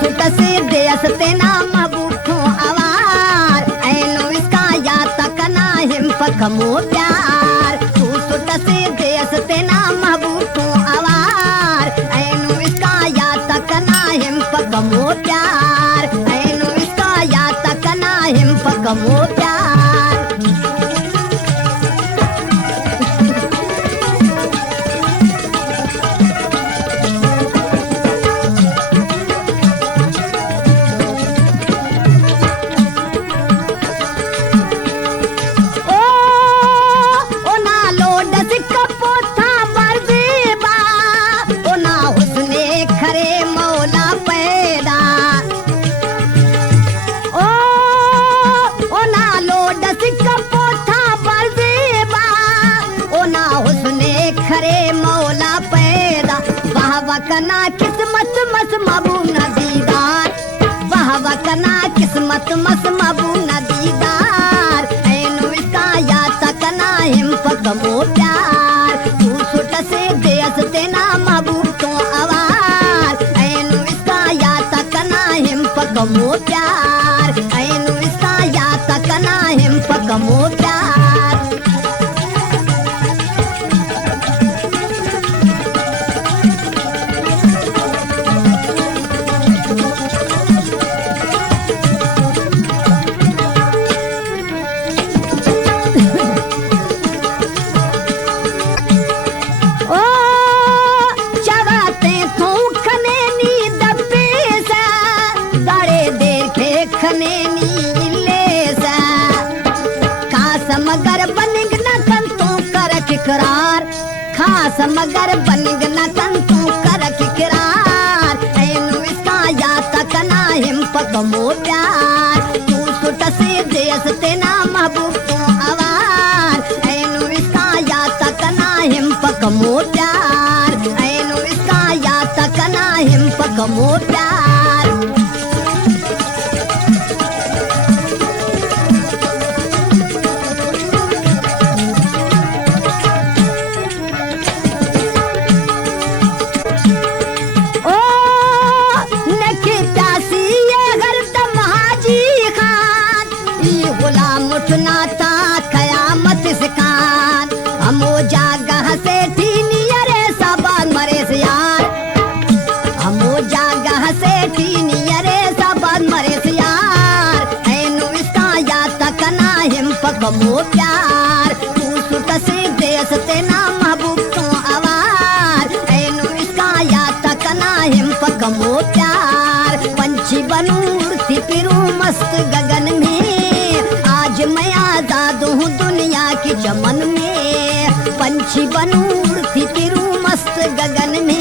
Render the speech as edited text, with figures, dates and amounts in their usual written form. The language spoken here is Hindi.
सुट से देस तेना महबूबो आवार ऐनो इसका या तकना हिम पकमो प्यार तू सुट से देस तेना महबूबो आवार ऐनो इसका या तकना हिम पकमो प्यार ऐनो इसका या तकना हिम पकमो प्यार वकना किस्मत मस मबू नदीदार वाह वकना किस्मत मस मबू नदीदार ऐनो इसका या तकना हिम पकमो प्यार तू सुट से देस तेना महबूब तो आवार ऐनो इसका या तकना हिम पकमो प्यार ऐनो इसका या तकना हिम पकमो प्यार मगर बनिग न कंतु कर किकरार खास मगर बनिग न कंतु कर किकरार ऐनो इसका या तकना हिम पकमो प्यार तू सुट से देस तेना महबूब तो आवार ऐनो इसका या तकना हिम पकमो प्यार ऐनो इसका या तकना हिम पकमो प्यार उठना था कयामत से कान हमो जागह से ठीनी अरे सबन मरे से यार हमो जागह से ठीनी अरे सबन मरे से यार ऐनो इसका या तकना हिम पकमो प्यार तू सुट से देस तेना महबूब तो आवार ऐनो इसका या तकना हिम पकमो प्यार पंछी बनू उड़ती फिरूं मस्त गगन में आज मैं आजाद हूँ दुनिया की चमन में पंछी बनूं उड़ती फिरूं मस्त गगन में